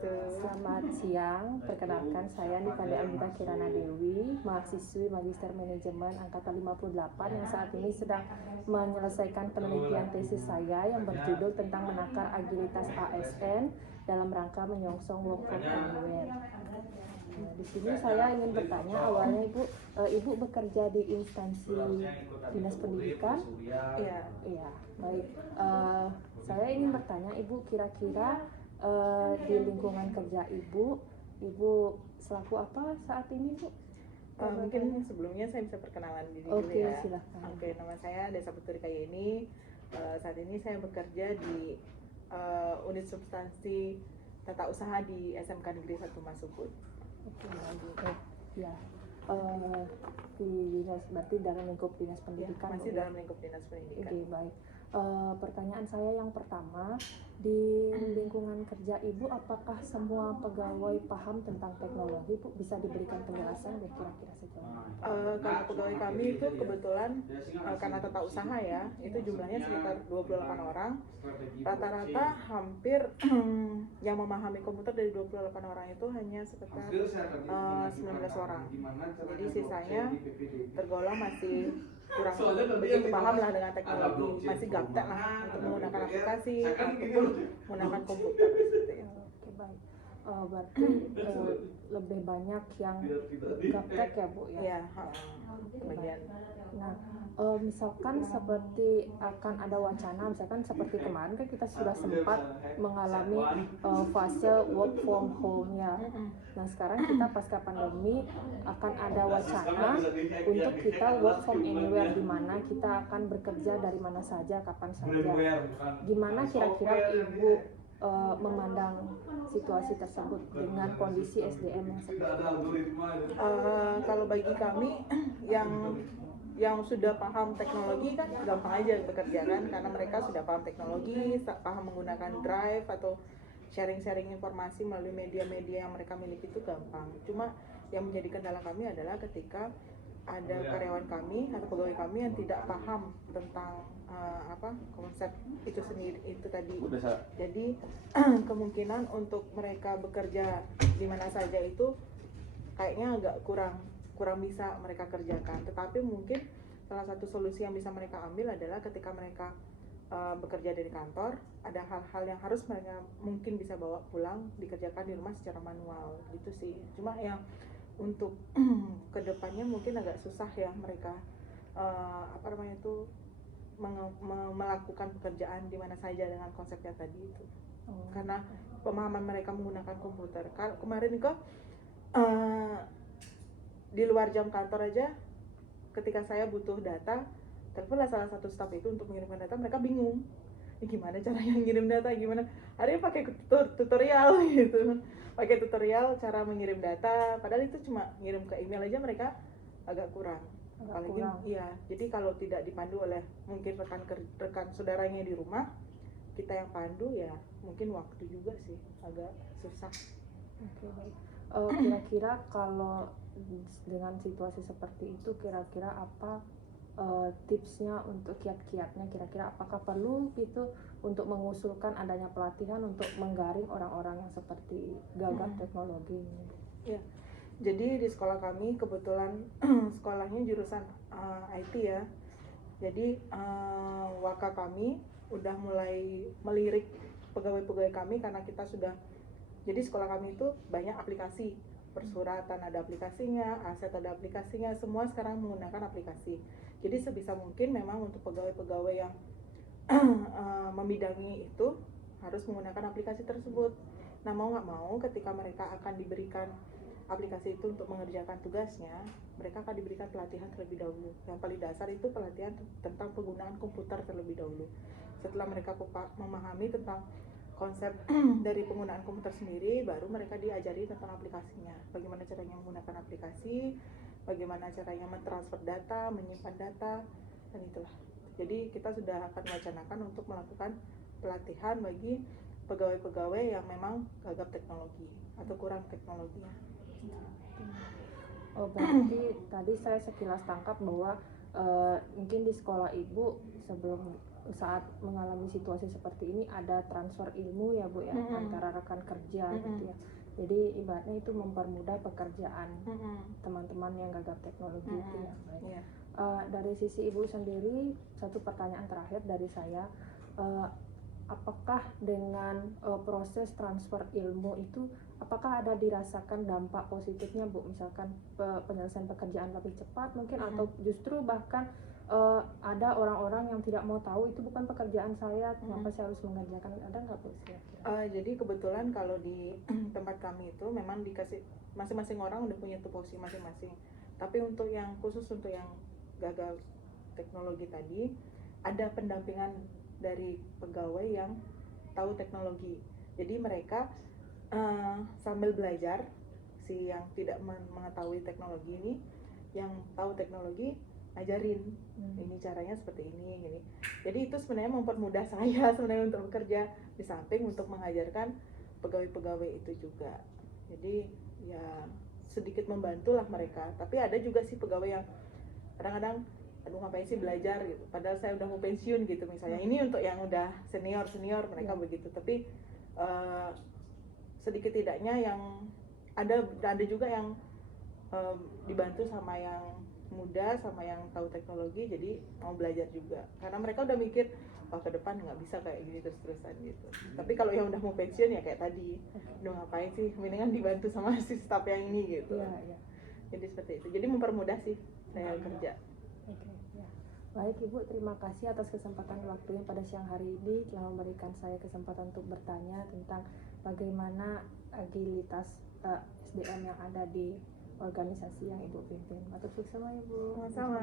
Selamat siang, perkenalkan saya Nikande Amita Kirana Dewi, mahasiswi Magister Manajemen Angkatan 58 yang saat ini sedang menyelesaikan penelitian tesis saya yang berjudul tentang menakar agilitas ASN dalam rangka menyongsong work from anywhere. Nah, di sini saya ingin bertanya, awalnya Ibu bekerja di instansi dinas pendidikan? Iya, baik. Saya ingin bertanya, Ibu kira-kira di lingkungan kerja Ibu selaku apa saat ini, Bu? Mungkin sebelumnya saya bisa perkenalan diri dulu ya. Oke, silakan. Oke, nama saya Desa Putri Kayeni. Saat ini saya bekerja di unit substansi tata usaha di SMK Negeri 1 Masukut. Oke, baik. Ya. Di dinas, berarti dalam lingkup dinas pendidikan. Ya, masih dalam lingkup dinas pendidikan. Oke, baik. Pertanyaan saya yang pertama, di lingkungan kerja Ibu apakah semua pegawai paham tentang teknologi, Bu? Bisa diberikan penjelasan kira-kira sejauh ini? Kalau pegawai kami itu kebetulan karena tata usaha ya, itu jumlahnya sekitar 28 orang. Rata-rata hampir yang memahami komputer dari 28 orang itu hanya sekitar 19 orang. Jadi sisanya tergolong masih kurang begitu paham lah dengan teknologi, masih gaptek lah untuk menggunakan aplikasi ataupun menggunakan komputer gitu ya. Oke, baik. Berarti lebih banyak yang gaptek ya, Bu ya? Iya, kemudian. Nah, misalkan seperti akan ada wacana, misalkan seperti kemarin kan kita sudah sempat mengalami fase work from home ya. Nah, sekarang kita pasca pandemi akan ada wacana untuk kita work from anywhere, di mana kita akan bekerja dari mana saja, kapan saja. Gimana kira-kira Ibu memandang situasi tersebut dengan kondisi SDM yang seperti itu? Kalau bagi kami yang sudah paham teknologi kan gampang aja bekerja kan, karena mereka sudah paham teknologi, paham menggunakan Drive atau sharing-sharing informasi melalui media-media yang mereka miliki itu gampang. Cuma yang menjadi kendala kami adalah ketika ada karyawan kami atau pegawai kami yang tidak paham tentang konsep itu sendiri itu tadi. Jadi kemungkinan untuk mereka bekerja di mana saja itu kayaknya agak kurang bisa mereka kerjakan. Tetapi mungkin salah satu solusi yang bisa mereka ambil adalah ketika mereka bekerja dari kantor, ada hal-hal yang harus mereka mungkin bisa bawa pulang, dikerjakan di rumah secara manual gitu sih. Cuma yang untuk kedepannya mungkin agak susah ya mereka melakukan pekerjaan di mana saja dengan konsepnya tadi itu. Karena pemahaman mereka menggunakan komputer. Kemarin kok di luar jam kantor aja, ketika saya butuh data, teleponlah salah satu staff itu untuk mengirimkan data, mereka bingung. Gimana caranya ngirim data, gimana? Ada yang pakai tutorial gitu. Pakai tutorial cara mengirim data, padahal itu cuma ngirim ke email aja mereka agak kurang. Apalagi iya, jadi kalau tidak dipandu oleh mungkin rekan saudaranya di rumah, kita yang pandu ya mungkin waktu juga sih agak susah. Oke, baik. Kira-kira kalau dengan situasi seperti itu, kira-kira apa tipsnya untuk kiat-kiatnya, kira-kira apakah perlu gitu untuk mengusulkan adanya pelatihan untuk menggaring orang-orang yang seperti gagap teknologi ini? Ya, jadi di sekolah kami kebetulan sekolahnya jurusan IT ya. Jadi waka kami udah mulai melirik pegawai-pegawai kami karena kita sudah, jadi sekolah kami itu banyak aplikasi, persuratan ada aplikasinya, aset ada aplikasinya, semua sekarang menggunakan aplikasi. Jadi sebisa mungkin memang untuk pegawai-pegawai yang membidangi itu harus menggunakan aplikasi tersebut. Nah, mau nggak mau ketika mereka akan diberikan aplikasi itu untuk mengerjakan tugasnya, mereka akan diberikan pelatihan terlebih dahulu. Yang paling dasar itu pelatihan tentang penggunaan komputer terlebih dahulu. Setelah mereka memahami tentang konsep dari penggunaan komputer sendiri, baru mereka diajari tentang aplikasinya. Bagaimana caranya menggunakan aplikasi, bagaimana caranya mentransfer data, menyimpan data, dan itulah. Jadi kita sudah akan mewacanakan untuk melakukan pelatihan bagi pegawai-pegawai yang memang gagap teknologi atau kurang teknologinya. Oh, berarti tadi saya sekilas tangkap bahwa mungkin di sekolah Ibu sebelum saat mengalami situasi seperti ini ada transfer ilmu ya Bu ya, antara rekan kerja gitu ya. Jadi ibaratnya itu mempermudah pekerjaan teman-teman yang gagap teknologi itu ya. Baik. Iya. Dari sisi Ibu sendiri, satu pertanyaan terakhir dari saya, apakah dengan proses transfer ilmu itu, apakah ada dirasakan dampak positifnya Bu? Misalkan penyelesaian pekerjaan lebih cepat mungkin, atau justru bahkan ada orang-orang yang tidak mau tahu itu bukan pekerjaan saya, kenapa saya harus mengerjakan, ada nggak Bu kira-kira? Jadi kebetulan kalau di tempat kami itu memang dikasih, masing-masing orang udah punya tupoksi masing-masing. Tapi untuk yang khusus untuk yang gagal teknologi tadi, ada pendampingan dari pegawai yang tahu teknologi. Jadi mereka sambil belajar, si yang tidak mengetahui teknologi ini, yang tahu teknologi ngajarin ini caranya seperti ini gini. Jadi itu sebenarnya mempermudah saya sebenarnya untuk bekerja, di samping untuk mengajarkan pegawai-pegawai itu juga. Jadi ya sedikit membantulah mereka. Tapi ada juga sih pegawai yang kadang-kadang aduh ngapain sih belajar gitu, padahal saya udah mau pensiun gitu misalnya. Ini untuk yang udah senior mereka begitu. Tapi sedikit tidaknya yang ada juga yang dibantu sama yang muda, sama yang tahu teknologi, jadi mau belajar juga karena mereka udah mikir wah ke depan nggak bisa kayak gini terus-terusan gitu. Tapi kalau yang udah mau pensiun ya kayak tadi, udah ngapain sih, mendingan dibantu sama si staff yang ini gitu. Jadi seperti itu, jadi mempermudah sih saya kerja. Ya. Baik Ibu, terima kasih atas kesempatan waktunya pada siang hari ini, telah memberikan saya kesempatan untuk bertanya tentang bagaimana agilitas SDM yang ada di organisasi yang Ibu pimpin. Matur suwun Ibu. Sama-sama.